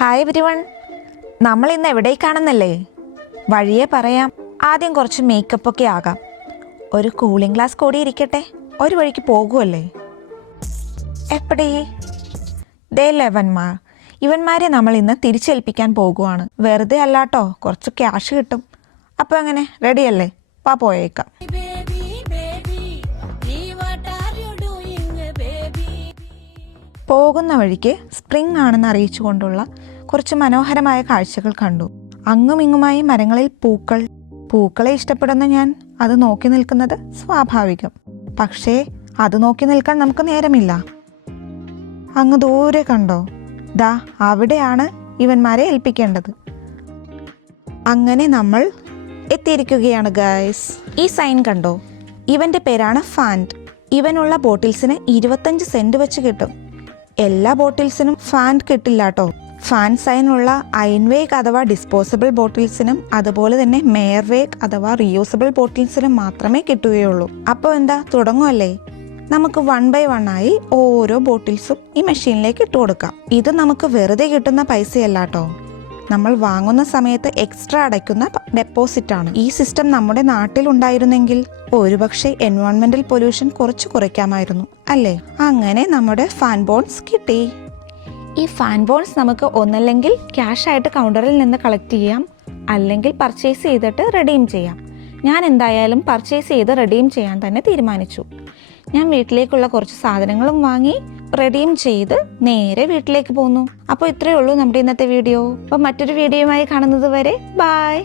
Hi everyone, നമ്മൾ ഇന്ന് എവിടേക്കാണെന്നല്ലേ? വഴിയെ പറയാം. ആദ്യം കുറച്ച് മേക്കപ്പൊക്കെ ആകാം. ഒരു കൂളിംഗ് ഗ്ലാസ് കൂടി ഇരിക്കട്ടെ. ഒരു വഴിക്ക് പോകുമല്ലേ? എപ്പടേ ദേ ലെവന്മാർ. ഇവന്മാരെ നമ്മൾ ഇന്ന് തിരിച്ചേൽപ്പിക്കാൻ പോകുവാണ്. വെറുതെ അല്ലാട്ടോ, കുറച്ച് ക്യാഷ് കിട്ടും. അപ്പോൾ എങ്ങനെ, റെഡിയല്ലേ? പോയേക്കാം. പോകുന്ന വഴിക്ക് സ്പ്രിംഗ് ആണെന്ന് അറിയിച്ചുകൊണ്ടുള്ള കുറച്ച് മനോഹരമായ കാഴ്ചകൾ കണ്ടു. അങ്ങും ഇങ്ങുമായി മരങ്ങളിൽ പൂക്കളെ ഇഷ്ടപ്പെടുന്ന ഞാൻ അത് നോക്കി നിൽക്കുന്നത് സ്വാഭാവികം. പക്ഷേ അത് നോക്കി നിൽക്കാൻ നമുക്ക് നേരമില്ല. അങ്ങ് ദൂരെ കണ്ടോ? ദാ അവിടെയാണ് ഇവന്മാരെ ഏൽപ്പിക്കേണ്ടത്. അങ്ങനെ നമ്മൾ എത്തിയിരിക്കുകയാണ് ഗൈസ്. ഈ സൈൻ കണ്ടോ? ഇവന്റെ പേരാണ് ഫാൻഡ്. ഇവനുള്ള ബോട്ടിൽസിന് 25 സെന്റ് വെച്ച് കിട്ടും. എല്ലാ ബോട്ടിൽസിനും ഫാൻഡ് കിട്ടില്ല കേട്ടോ. ഫാൻ സൈനുള്ള അയൺവേഗ് അഥവാ ഡിസ്പോസിബിൾ ബോട്ടിൽസിനും അതുപോലെ തന്നെ മെയർവേഗ് അഥവാ റീയൂസബിൾ ബോട്ടിൽസിനും മാത്രമേ കിട്ടുകയുള്ളൂ. അപ്പോൾ എന്താ, തുടങ്ങുമല്ലേ? നമുക്ക് 1 by 1 ആയി ഓരോ ബോട്ടിൽസും ഈ മെഷീനിലേക്ക് ഇട്ട് കൊടുക്കാം. ഇത് നമുക്ക് വെറുതെ കിട്ടുന്ന പൈസയല്ല കേട്ടോ. നമ്മൾ വാങ്ങുന്ന സമയത്ത് എക്സ്ട്രാ അടയ്ക്കുന്ന ഡെപ്പോസിറ്റ് ആണ്. ഈ സിസ്റ്റം നമ്മുടെ നാട്ടിൽ ഉണ്ടായിരുന്നെങ്കിൽ ഒരുപക്ഷെ എൻവയോൺമെന്റൽ പൊല്യൂഷൻ കുറച്ച് കുറയ്ക്കാമായിരുന്നു, അല്ലേ? അങ്ങനെ നമ്മുടെ ഫാൻ ബോൺസ് കിട്ടി. ഈ ഫാൻ ബോൺസ് നമുക്ക് ഒന്നല്ലെങ്കിൽ ക്യാഷ് ആയിട്ട് കൗണ്ടറിൽ നിന്ന് കളക്ട് ചെയ്യാം, അല്ലെങ്കിൽ പർച്ചേസ് ചെയ്തിട്ട് റെഡീം ചെയ്യാം. ഞാൻ എന്തായാലും പർച്ചേസ് ചെയ്ത് റെഡീം ചെയ്യാൻ തന്നെ തീരുമാനിച്ചു. ഞാൻ വീട്ടിലേക്കുള്ള കുറച്ച് സാധനങ്ങളും വാങ്ങി റെഡീം ചെയ്ത് നേരെ വീട്ടിലേക്ക് പോന്നു. അപ്പോൾ ഇത്രയേ ഉള്ളൂ നമ്മുടെ ഇന്നത്തെ വീഡിയോ. അപ്പോൾ മറ്റൊരു വീഡിയോയുമായി കാണുന്നത് വരെ ബൈ.